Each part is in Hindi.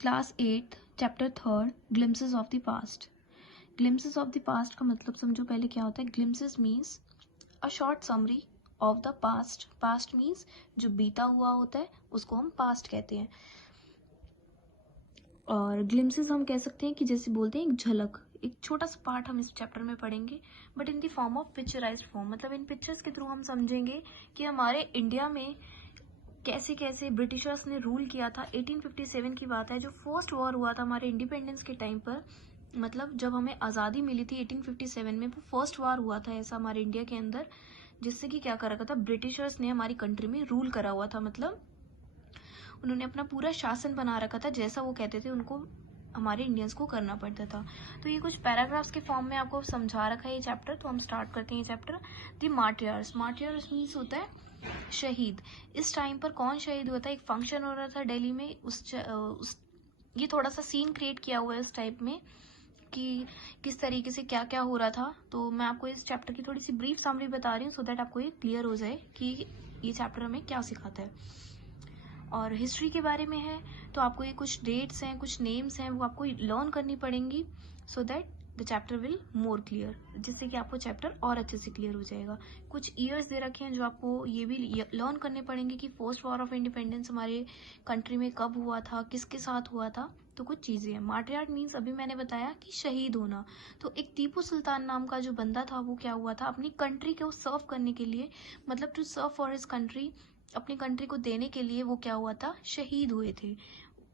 Class 8 chapter 3 glimpses of the past. Glimpses of the past का मतलब समझो पहले क्या होता है। Glimpses means a short summary of the past. Past means जो बीता हुआ होता है उसको हम पास्ट कहते हैं। और ग्लिम्सेस हम कह सकते हैं कि जैसे बोलते हैं एक झलक, एक छोटा सा पार्ट हम इस चैप्टर में पढ़ेंगे but in the form of picturised form. मतलब इन पिक्चर्स के थ्रू हम समझेंगे कि हमारे इंडिया में कैसे कैसे ब्रिटिशर्स ने रूल किया था। 1857 की बात है, जो फर्स्ट वॉर हुआ था हमारे इंडिपेंडेंस के टाइम पर। मतलब जब हमें आज़ादी मिली थी 1857 में, वो फर्स्ट वॉर हुआ था ऐसा हमारे इंडिया के अंदर, जिससे कि क्या कर रखा था, ब्रिटिशर्स ने हमारी कंट्री में रूल करा हुआ था। मतलब उन्होंने अपना पूरा शासन बना रखा था, जैसा वो कहते थे उनको हमारे इंडियंस को करना पड़ता था। तो ये कुछ पैराग्राफ्स के फॉर्म में आपको समझा रखा है ये चैप्टर। तो हम स्टार्ट करते हैं ये chapter. The martyrs. Martyrs means होता है शहीद। इस टाइम पर कौन शहीद हुआ था? एक फंक्शन हो रहा था दिल्ली में, ये थोड़ा सा सीन क्रिएट किया हुआ है इस टाइप में कि किस तरीके से क्या क्या हो रहा था। तो मैं आपको इस चैप्टर की थोड़ी सी ब्रीफ समरी बता रही हूँ सो दैट आपको ये क्लियर हो जाए कि ये चैप्टर हमें क्या सिखाता है। और हिस्ट्री के बारे में है तो आपको ये कुछ डेट्स हैं, कुछ नेम्स हैं, वो आपको लर्न करनी पड़ेंगी so that the chapter will more clear, जिससे कि आपको चैप्टर और अच्छे से क्लियर हो जाएगा। कुछ ईयर्स दे रखे हैं जो आपको ये भी लर्न करने पड़ेंगे कि फर्स्ट वॉर ऑफ इंडिपेंडेंस हमारे कंट्री में कब हुआ था, किसके साथ हुआ था। तो कुछ चीज़ें हैं। मार्टियार्ड मीन्स अभी मैंने बताया कि शहीद होना। तो एक टीपू सुल्तान नाम का जो बंदा था वो क्या हुआ था, अपनी कंट्री को सर्व करने के लिए, मतलब to serve for his country, अपनी कंट्री को देने के लिए वो क्या हुआ था, शहीद हुए थे।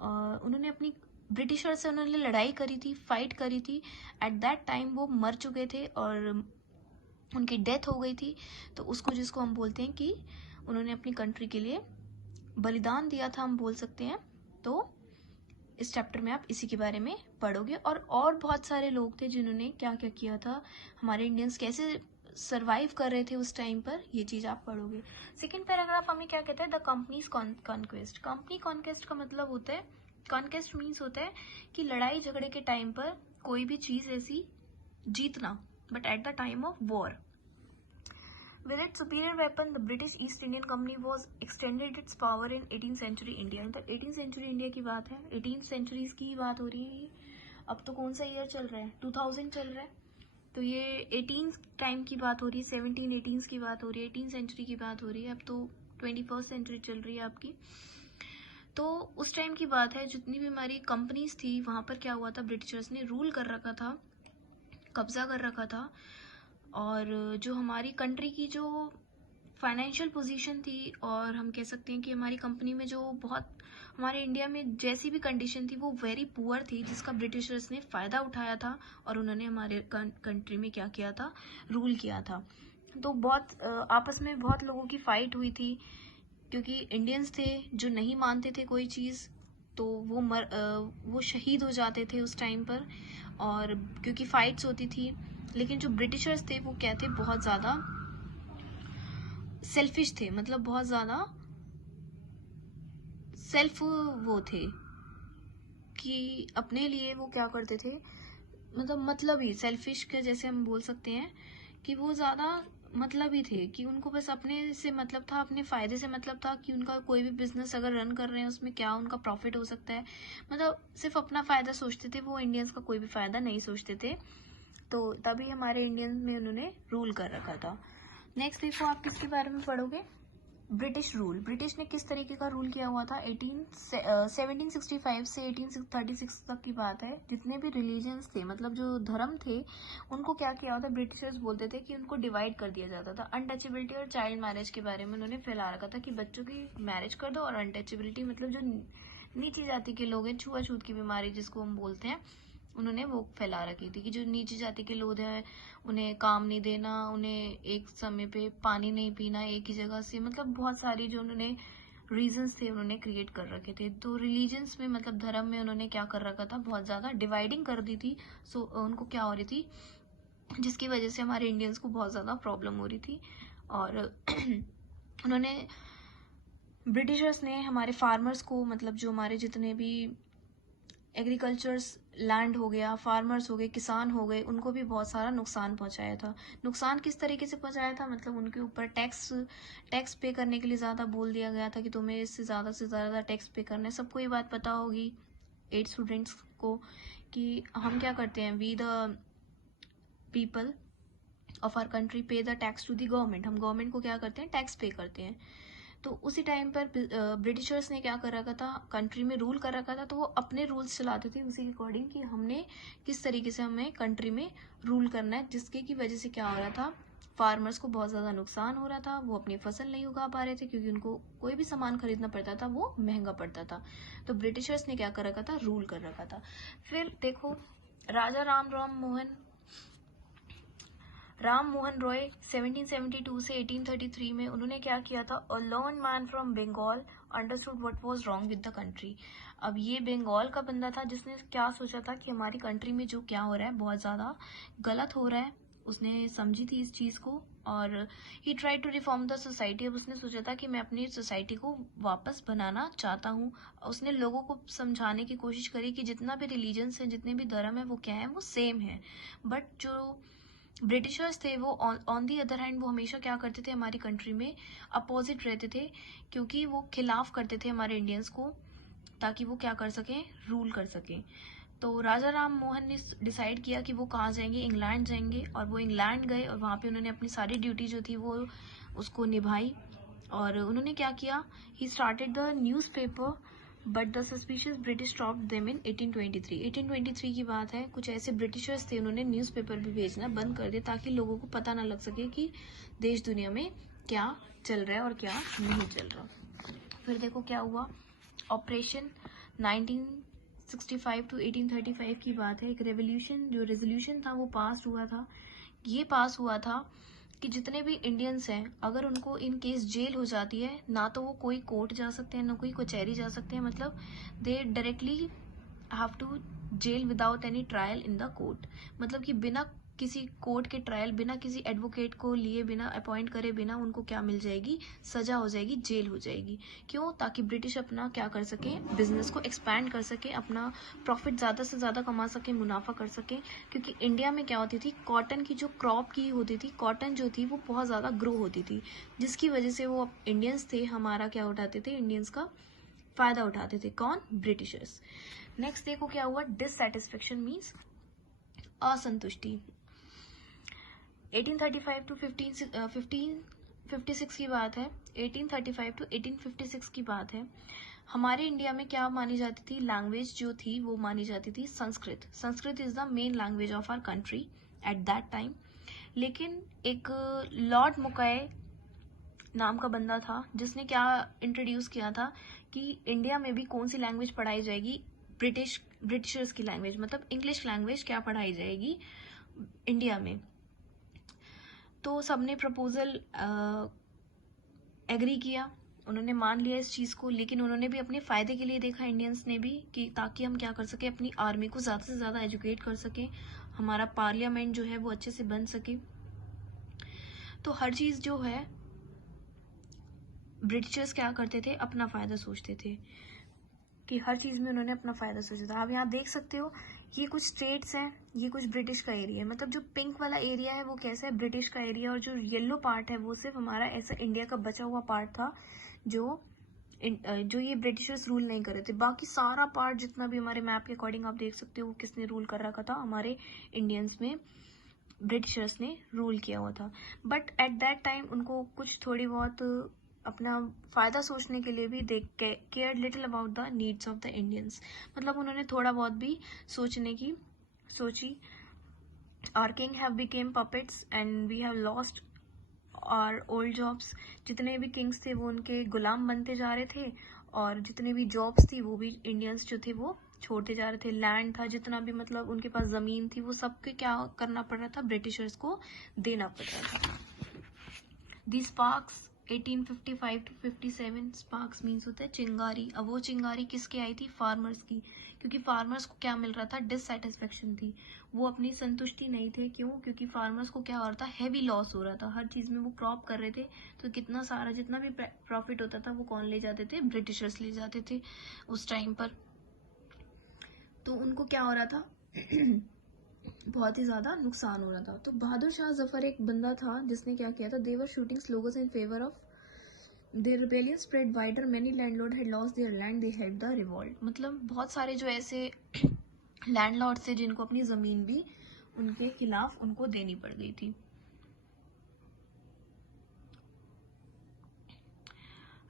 उन्होंने अपनी ब्रिटिशर से उन्होंने लड़ाई करी थी, फाइट करी थी। एट दैट टाइम वो मर चुके थे और उनकी डेथ हो गई थी। तो उसको जिसको हम बोलते हैं कि उन्होंने अपनी कंट्री के लिए बलिदान दिया था, हम बोल सकते हैं। तो इस चैप्टर में आप इसी के बारे में पढ़ोगे और बहुत सारे लोग थे जिन्होंने क्या क्या किया था, हमारे इंडियंस कैसे सरवाइव कर रहे थे उस टाइम पर, ये चीज आप पढ़ोगे। सेकेंड पैराग्राफ हमें क्या कहता है, the companies conquest. Company conquest का मतलब होता है, कॉन्क्वेस्ट मीन्स होता है कि लड़ाई झगड़े के टाइम पर कोई भी चीज ऐसी जीतना, but at the time of war. With its superior weapon, the British East Indian Company was extended its power in 18th century India। मतलब 18th century India की बात है, 18th centuries की बात हो रही है। अब तो कौन सा ईयर चल रहा है, 2000 चल रहा है। तो ये 18th टाइम की बात हो रही है, 1718 की बात हो रही है, 18th सेंचुरी की बात हो रही है। अब तो 21st सेंचुरी चल रही है आपकी। तो उस टाइम की बात है, जितनी भी हमारी कंपनीज थी वहां पर क्या हुआ था, ब्रिटिशर्स ने रूल कर रखा था, कब्जा कर रखा था। और जो हमारी कंट्री की जो फाइनेंशियल पोजीशन थी, और हम कह सकते हैं कि हमारी कंपनी में जो बहुत, हमारे इंडिया में जैसी भी कंडीशन थी वो वेरी पुअर थी, जिसका ब्रिटिशर्स ने फ़ायदा उठाया था और उन्होंने हमारे कंट्री में क्या किया था, रूल किया था। तो बहुत आपस में बहुत लोगों की फाइट हुई थी, क्योंकि इंडियंस थे जो नहीं मानते थे कोई चीज़, तो वो शहीद हो जाते थे उस टाइम पर, और क्योंकि फाइट्स होती थी। लेकिन जो ब्रिटिशर्स थे वो क्या थे, बहुत ज़्यादा सेल्फिश थे, मतलब बहुत ज़्यादा सेल्फ वो थे कि अपने लिए वो क्या करते थे, मतलब ही सेल्फिश के जैसे हम बोल सकते हैं कि वो ज़्यादा मतलब ही थे, कि उनको बस अपने से मतलब था, अपने फ़ायदे से मतलब था, कि उनका कोई भी बिजनेस अगर रन कर रहे हैं उसमें क्या उनका प्रॉफिट हो सकता है, मतलब सिर्फ अपना फ़ायदा सोचते थे वो, इंडियंस का कोई भी फ़ायदा नहीं सोचते थे। तो तभी हमारे इंडियन में उन्होंने रूल कर रखा था। नेक्स्ट देखो आप किसके बारे में पढ़ोगे, ब्रिटिश रूल। ब्रिटिश ने किस तरीके का रूल किया हुआ था, 1765 से 1836 तक की बात है। जितने भी रिलीजन्स थे, मतलब जो धर्म थे, उनको क्या किया होता, ब्रिटिशर्स बोलते थे कि उनको डिवाइड कर दिया जाता था। अनटचेबिलिटी और चाइल्ड मैरिज के बारे में उन्होंने फैला रखा था कि बच्चों की मैरिज कर दो, और अनटचेबिलिटी मतलब जो नीची जाति के लोग हैं, छुआछूत की बीमारी जिसको हम बोलते हैं, उन्होंने वो फैला रखी थी कि जो नीची जाति के लोग हैं उन्हें काम नहीं देना, उन्हें एक समय पे पानी नहीं पीना एक ही जगह से, मतलब बहुत सारी जो उन्होंने रीजंस थे उन्होंने क्रिएट कर रखे थे। तो रिलीजन्स में, मतलब धर्म में उन्होंने क्या कर रखा था, बहुत ज़्यादा डिवाइडिंग कर दी थी। सो उनको क्या हो रही थी, जिसकी वजह से हमारे इंडियंस को बहुत ज़्यादा प्रॉब्लम हो रही थी। और उन्होंने, ब्रिटिशर्स ने हमारे फार्मर्स को, मतलब जो हमारे जितने भी एग्रीकल्चर्स लैंड हो गया, फार्मर्स हो गए, किसान हो गए, उनको भी बहुत सारा नुकसान पहुंचाया था। नुकसान किस तरीके से पहुंचाया था, मतलब उनके ऊपर टैक्स पे करने के लिए ज़्यादा बोल दिया गया था कि तुम्हें इससे ज़्यादा से ज़्यादा टैक्स पे करना है। सबको ये बात पता होगी 8 स्टूडेंट्स को कि हम क्या करते हैं, we the people of our country pay the tax to the government, हम गवर्नमेंट को क्या करते हैं, टैक्स पे करते हैं। तो उसी टाइम पर ब्रिटिशर्स ने क्या कर रखा था, कंट्री में रूल कर रखा था, तो वो अपने रूल्स चलाते थे उसी के अकॉर्डिंग कि हमने किस तरीके से हमें कंट्री में रूल करना है, जिसके की वजह से क्या हो रहा था, फार्मर्स को बहुत ज़्यादा नुकसान हो रहा था, वो अपनी फसल नहीं उगा पा रहे थे क्योंकि उनको कोई भी सामान खरीदना पड़ता था वो महंगा पड़ता था। तो ब्रिटिशर्स ने क्या कर रखा था, रूल कर रखा था। फिर देखो राजा राम मोहन रॉय 1772 से 1833 में उन्होंने क्या किया था, a learned man from Bengal understood what was wrong with the country. अब ये बंगाल का बंदा था जिसने क्या सोचा था कि हमारी कंट्री में जो क्या हो रहा है बहुत ज़्यादा गलत हो रहा है, उसने समझी थी इस चीज़ को और ही try to reform the society. अब उसने सोचा था कि मैं अपनी सोसाइटी को वापस बनाना चाहता हूँ। उसने लोगों को समझाने की कोशिश करी कि जितना भी रिलीजन्स है, जितने भी धर्म है, वो क्या है, वो सेम है। बट जो ब्रिटिशर्स थे वो ऑन दी अदर हैंड वो हमेशा क्या करते थे, हमारी कंट्री में अपोजिट रहते थे, क्योंकि वो खिलाफ करते थे हमारे इंडियंस को, ताकि वो क्या कर सकें, रूल कर सकें। तो राजा राम मोहन ने डिसाइड किया कि वो कहाँ जाएंगे, इंग्लैंड जाएंगे। और वो इंग्लैंड गए और वहाँ पे उन्होंने अपनी सारी ड्यूटी जो थी वो उसको निभाई। और उन्होंने क्या किया, he started the newspaper but the suspicious British stopped them in 1823। 1823 की बात है, कुछ ऐसे ब्रिटिशर्स थे, उन्होंने न्यूज़पेपर भी भेजना बंद कर दिया ताकि लोगों को पता ना लग सके कि देश दुनिया में क्या चल रहा है और क्या नहीं चल रहा। फिर देखो क्या हुआ, ऑपरेशन 1965 टू 1835 की बात है, एक रेजोल्यूशन था वो पास हुआ था। ये पास हुआ था कि जितने भी इंडियंस हैं, अगर उनको इन केस जेल हो जाती है, ना तो वो कोई कोर्ट जा सकते हैं, ना कोई कचहरी जा सकते हैं, मतलब they directly have to jail without any trial in the court. मतलब कि बिना किसी कोर्ट के ट्रायल, बिना किसी एडवोकेट को लिए, बिना अपॉइंट करे, बिना उनको क्या मिल जाएगी, सजा हो जाएगी, जेल हो जाएगी। क्यों? ताकि ब्रिटिश अपना क्या कर सके, बिजनेस को एक्सपैंड कर सके, अपना प्रॉफिट ज़्यादा से ज़्यादा कमा सके, मुनाफा कर सके। क्योंकि इंडिया में क्या होती थी, कॉटन की जो क्रॉप की होती थी, कॉटन जो थी वो बहुत ज़्यादा ग्रो होती थी, जिसकी वजह से वो इंडियंस थे हमारा क्या उठाते थे, इंडियंस का फ़ायदा उठाते थे। कौन? ब्रिटिशर्स। नेक्स्ट देखो क्या हुआ, डिससैटिस्फैक्शन मीन्स असंतुष्टि। 1835 टू 1556 की बात है, 1835 टू 1856 की बात है। हमारे इंडिया में क्या मानी जाती थी, लैंग्वेज जो थी वो मानी जाती थी Sanskrit. Sanskrit is the main language of our country at that time. लेकिन एक लॉर्ड मुकाय नाम का बंदा था जिसने क्या इंट्रोड्यूस किया था कि इंडिया में भी कौन सी लैंग्वेज पढ़ाई जाएगी, ब्रिटिशर्स की लैंग्वेज, मतलब इंग्लिश लैंग्वेज क्या पढ़ाई जाएगी इंडिया में। तो सबने प्रपोजल एग्री किया, उन्होंने मान लिया इस चीज़ को। लेकिन उन्होंने भी अपने फ़ायदे के लिए देखा, इंडियंस ने भी, कि ताकि हम क्या कर सके, अपनी आर्मी को ज़्यादा से ज़्यादा एजुकेट कर सकें, हमारा पार्लियामेंट जो है वो अच्छे से बन सके। तो हर चीज़ जो है ब्रिटिशर्स क्या करते थे, अपना फ़ायदा सोचते थे, कि हर चीज़ में उन्होंने अपना फ़ायदा सोचा था। आप यहाँ देख सकते हो, ये कुछ स्टेट्स हैं, ये कुछ ब्रिटिश का एरिया है। मतलब जो पिंक वाला एरिया है वो कैसा है, ब्रिटिश का एरिया, और जो येलो पार्ट है वो सिर्फ हमारा ऐसा इंडिया का बचा हुआ पार्ट था जो ये ब्रिटिशर्स रूल नहीं कर रहे थे। बाकी सारा पार्ट जितना भी हमारे मैप के अकॉर्डिंग आप देख सकते हो वो किसने रूल कर रखा था, हमारे इंडियंस में ब्रिटिशर्स ने रूल किया हुआ था। बट एट दैट टाइम उनको कुछ थोड़ी बहुत अपना फ़ायदा सोचने के लिए भी they care little about the needs of the Indians. मतलब उन्होंने थोड़ा बहुत भी सोची। Our king have become puppets and we have lost our old jobs. जितने भी किंग्स थे वो उनके गुलाम बनते जा रहे थे, और जितने भी जॉब्स थी वो भी इंडियंस जो थे वो छोड़ते जा रहे थे। लैंड था जितना भी, मतलब उनके पास ज़मीन थी, वो सबके क्या करना पड़ रहा था, ब्रिटिशर्स को देना पड़ रहा था। दी स्पार्क्स 1855 टू 57, स्पार्क्स मीन्स होता है चिंगारी। अब वो चिंगारी किसके आई थी, फार्मर्स की, क्योंकि फार्मर्स को क्या मिल रहा था, डिससेटिस्फेक्शन थी, वो अपनी संतुष्टि नहीं थे। क्यों? क्योंकि फार्मर्स को क्या हो रहा था, हैवी लॉस हो रहा था, हर चीज़ में वो क्रॉप कर रहे थे, तो कितना सारा जितना भी प्रॉफिट होता था वो कौन ले जाते थे, ब्रिटिशर्स ले जाते थे उस टाइम पर। तो उनको क्या हो रहा था बहुत ही ज़्यादा नुकसान हो रहा था। तो बहादुर शाह जफर एक बंदा था जिसने क्या किया था, they were shooting slogans in favour of their rebellion spread wider, many landlord had lost their land, they help the revolt. मतलब बहुत सारे जो ऐसे लैंडलॉर्ड थे जिनको अपनी ज़मीन भी उनके खिलाफ उनको देनी पड़ गई थी।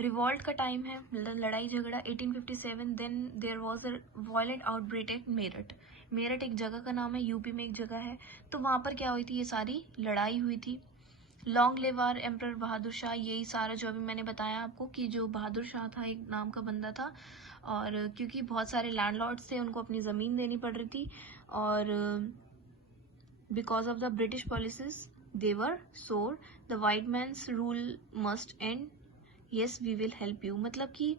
रिवॉल्ट का टाइम है, लड़ाई झगड़ा 1857। Then there was a violent outbreak at Meerut. Meerut एक जगह का नाम है, यूपी में एक जगह है, तो वहां पर क्या हुई थी, ये सारी लड़ाई हुई थी। Long live our emperor Bahadur Shah, यही सारा जो अभी मैंने बताया आपको कि जो बहादुर शाह था एक नाम का बंदा था, और क्योंकि बहुत सारे लैंडलॉर्ड्स थे उनको अपनी ज़मीन देनी पड़ रही थी, और because of the British policies they were sore, the white man's rule must end, yes we will help you. मतलब कि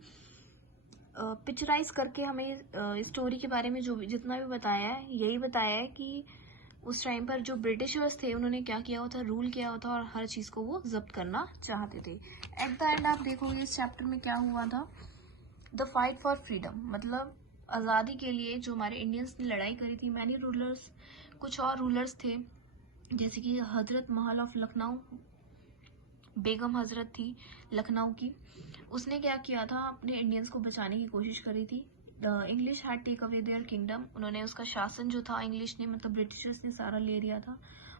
पिक्चराइज करके हमें स्टोरी के बारे में जो भी जितना भी बताया है, यही बताया है कि उस टाइम पर जो ब्रिटिशर्स थे उन्होंने क्या किया हुआ था, रूल किया हुआ था, और हर चीज़ को वो जब्त करना चाहते थे। एट द एंड आप देखोगे इस चैप्टर में क्या हुआ था, द फाइट फॉर फ्रीडम, मतलब आज़ादी के लिए जो हमारे इंडियंस ने लड़ाई करी थी। मैनी रूलर्स, कुछ और रूलर्स थे जैसे कि हजरत महल ऑफ लखनऊ, बेगम हजरत थी लखनऊ की, उसने क्या किया था, अपने इंडियंस को बचाने की कोशिश करी थी। The English had take away their kingdom, उन्होंने उसका शासन जो था इंग्लिश ने, मतलब ब्रिटिशर्स ने सारा ले लिया था।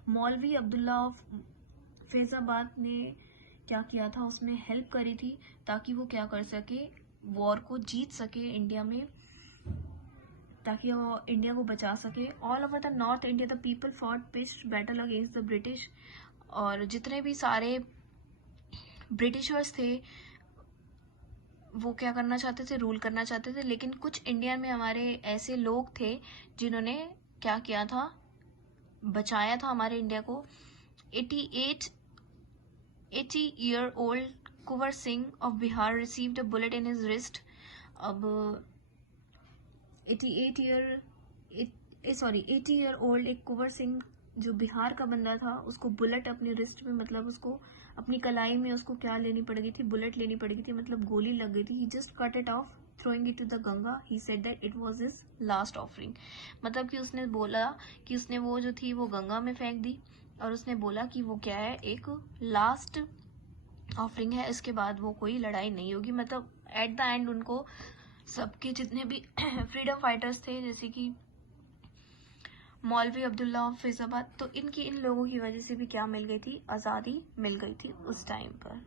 मौलवी अब्दुल्ला ऑफ फैजाबाद ने क्या किया था, उसमें हेल्प करी थी ताकि वो क्या कर सके, वॉर को जीत सके इंडिया में, ताकि वो इंडिया को बचा सके। All over the north India the people fought pitched battle against the British, और जितने भी सारे ब्रिटिशर्स थे वो क्या करना चाहते थे, रूल करना चाहते थे, लेकिन कुछ इंडिया में हमारे ऐसे लोग थे जिन्होंने क्या किया था, बचाया था हमारे इंडिया को। 80 year old Kunwar Singh of Bihar received a bullet in his wrist. अब 80 year old एक कुंवर सिंह जो बिहार का बंदा था, उसको बुलेट अपनी रिस्ट में, मतलब उसको अपनी कलाई में उसको क्या लेनी पड़ गई थी, बुलेट लेनी पड़ गई थी, मतलब गोली लग गई थी। He just cut it off throwing it to the Ganga, he said that it was his last offering. मतलब कि उसने बोला कि उसने वो जो थी वो गंगा में फेंक दी, और उसने बोला कि वो क्या है, एक लास्ट ऑफरिंग है, इसके बाद वो कोई लड़ाई नहीं होगी। मतलब एट द एंड उनको सबके जितने भी फ्रीडम फाइटर्स थे जैसे कि मौलवी अब्दुल्ला ऑफ फैजाबाद, तो इन लोगों की वजह से भी क्या मिल गई थी, आज़ादी मिल गई थी उस टाइम पर।